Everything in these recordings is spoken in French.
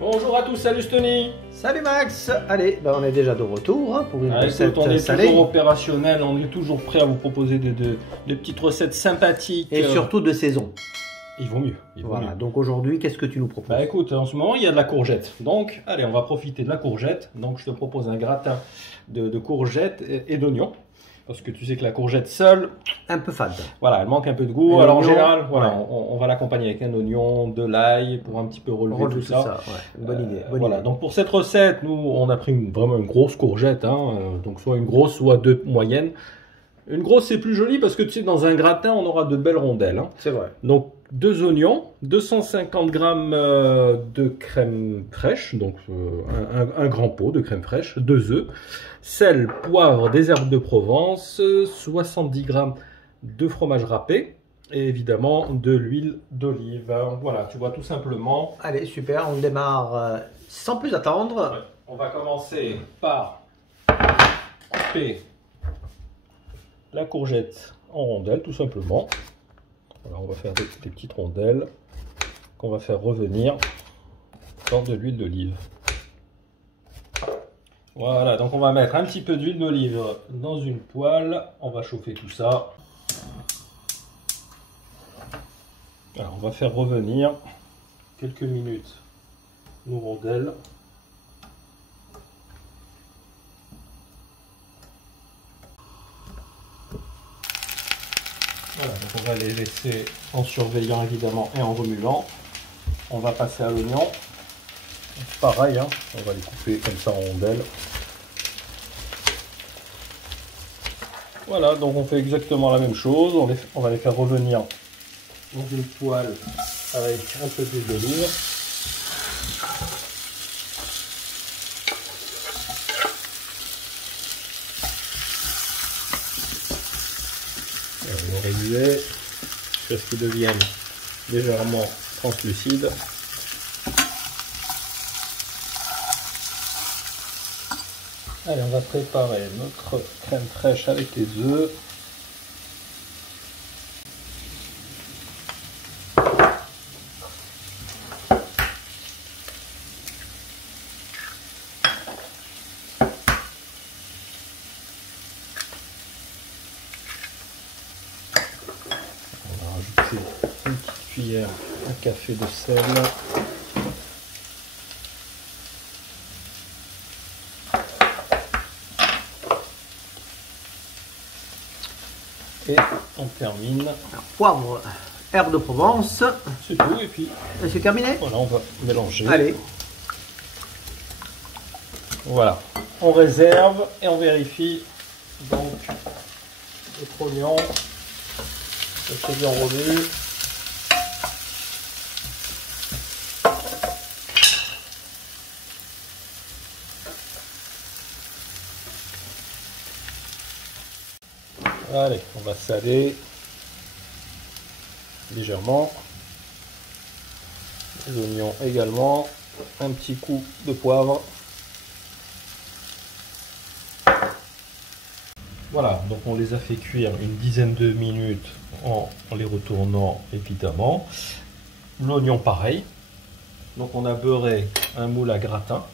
Bonjour à tous, salut Tony. Salut Max. Allez, on est déjà de retour pour une recette on est salée. toujours opérationnel, on est toujours prêt à vous proposer des petites recettes sympathiques. Et surtout de saison. Il vaut mieux. Voilà, donc aujourd'hui, qu'est-ce que tu nous proposes? Bah écoute, en ce moment, il y a de la courgette. Donc, allez, on va profiter de la courgette. Donc, je te propose un gratin de courgettes et d'oignons. Parce que tu sais que la courgette seule, un peu fade. Voilà, elle manque un peu de goût. Et alors en général, voilà, ouais. on va l'accompagner avec un oignon, de l'ail pour un petit peu relever tout ça. Ouais. Bonne idée. Voilà, idée. donc pour cette recette, nous on a pris vraiment une grosse courgette, hein, donc soit une grosse, soit deux moyennes. Une grosse c'est plus joli parce que tu sais, dans un gratin on aura de belles rondelles. Hein. C'est vrai. Donc 2 oignons, 250 g de crème fraîche, donc un grand pot de crème fraîche, 2 œufs, sel, poivre, des herbes de Provence, 70 g de fromage râpé et évidemment de l'huile d'olive. Voilà, tu vois tout simplement. Allez, super, on démarre sans plus attendre. Ouais. On va commencer par couper la courgette en rondelles tout simplement. Voilà, on va faire des petites rondelles qu'on va faire revenir dans de l'huile d'olive. Voilà, donc on va mettre un petit peu d'huile d'olive dans une poêle. On va chauffer tout ça. Alors, on va faire revenir quelques minutes nos rondelles. Voilà, donc on va les laisser en surveillant évidemment et en remuant. On va passer à l'oignon. Pareil, hein, on va les couper comme ça en rondelles. Voilà, donc on fait exactement la même chose. On va les faire revenir dans une poêle avec un peu d'huile d'olive. On va réduire jusqu'à ce qu'ils deviennent légèrement translucides. Allez, on va préparer notre crème fraîche avec les œufs. On va rajouter une petite cuillère à café de sel. Et on termine. Alors, poivre, herbe de Provence. C'est tout, et puis c'est terminé. Voilà, on va mélanger. Allez. Voilà, on réserve et on vérifie donc notre oignon. C'est bien revenu. Allez, on va saler légèrement. Les oignons également. Un petit coup de poivre. Voilà, donc on les a fait cuire une dizaine de minutes en les retournant évidemment. L'oignon pareil. Donc on a beurré un moule à gratin.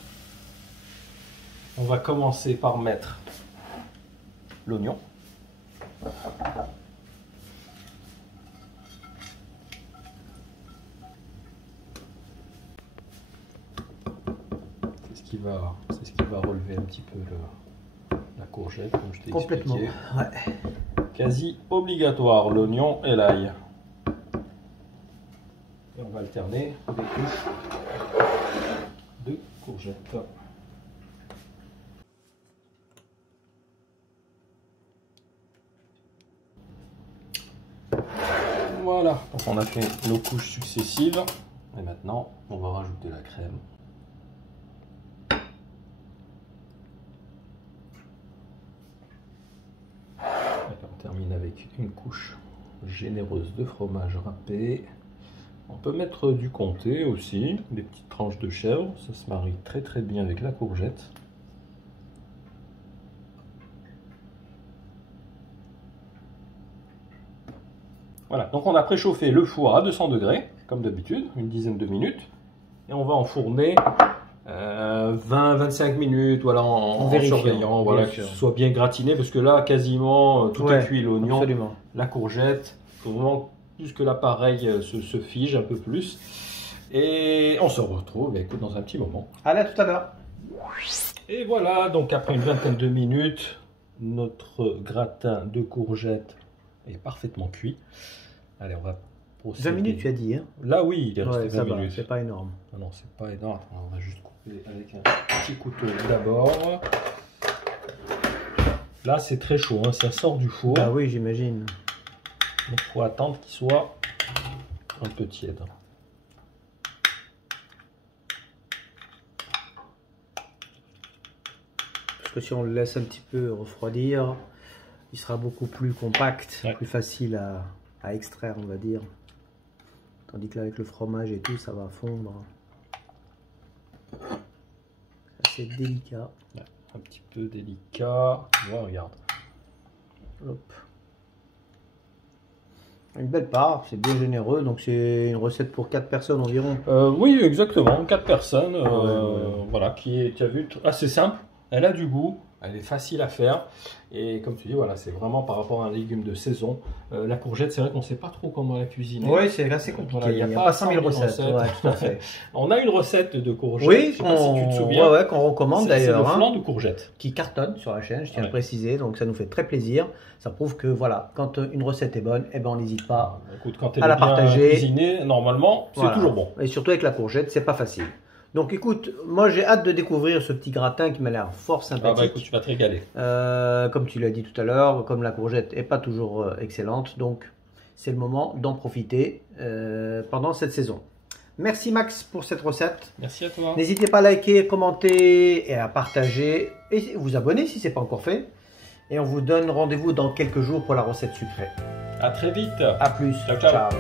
On va commencer par mettre l'oignon. C'est ce qui va relever un petit peu la courgette, comme je t'ai expliqué. Complètement. Ouais. Quasi obligatoire, l'oignon et l'ail. Et on va alterner des couches de courgettes. Voilà, donc on a fait nos couches successives. Et maintenant, on va rajouter la crème. On termine avec une couche généreuse de fromage râpé. On peut mettre du comté aussi, des petites tranches de chèvre, ça se marie très très bien avec la courgette. Voilà, donc on a préchauffé le four à 200 degrés, comme d'habitude, une dizaine de minutes. et on va enfourner 20-25 minutes, voilà, en surveillant, voilà, que ce soit bien gratiné, parce que là, quasiment tout est cuit, l'oignon, la courgette, il faut vraiment plus que l'appareil se fige un peu plus. Et on se retrouve, écoute, dans un petit moment. Allez, à tout à l'heure. Et voilà, donc après une vingtaine de minutes, notre gratin de courgettes est parfaitement cuit. Allez, on va procéder. 20 minutes, tu as dit, hein? Là, oui, il est resté 20 minutes. C'est pas énorme. Ah non, c'est pas énorme. Alors, on va juste couper avec un petit couteau d'abord. Là, c'est très chaud, hein, ça sort du four. Ah oui, j'imagine. Donc, il faut attendre qu'il soit un peu tiède. Parce que si on le laisse un petit peu refroidir, il sera beaucoup plus compact, plus facile à extraire, on va dire. Tandis que là, avec le fromage et tout, ça va fondre. C'est assez délicat. Ouais, un petit peu délicat. Ouais, regarde. Hop. Une belle part, c'est bien généreux, donc c'est une recette pour 4 personnes environ. Oui, exactement, 4 personnes, voilà, qui a vu, assez simple, elle a du goût, elle est facile à faire, et comme tu dis, voilà, c'est vraiment par rapport à un légume de saison. La courgette, c'est vrai qu'on ne sait pas trop comment la cuisiner. Oui, c'est assez compliqué, voilà, il n'y a pas 100 000 recettes. Ouais, tout à fait. On a une recette de courgette, oui, je sais pas si tu te souviens. Qu'on recommande d'ailleurs. C'est le flan de courgette. Qui cartonne sur la chaîne, je tiens à préciser, donc ça nous fait très plaisir. Ça prouve que voilà, quand une recette est bonne, eh ben, on n'hésite pas à la partager. Cuisiner, normalement, c'est toujours bon. Et surtout avec la courgette, c'est pas facile. Donc écoute, moi j'ai hâte de découvrir ce petit gratin qui m'a l'air fort sympathique. Ah bah écoute, tu vas te régaler. Comme tu l'as dit tout à l'heure, comme la courgette n'est pas toujours excellente, donc c'est le moment d'en profiter pendant cette saison. Merci Max pour cette recette. Merci à toi. N'hésitez pas à liker, commenter et à partager et vous abonner si ce n'est pas encore fait. Et on vous donne rendez-vous dans quelques jours pour la recette sucrée. À très vite. À plus. Ciao, ciao. Ciao.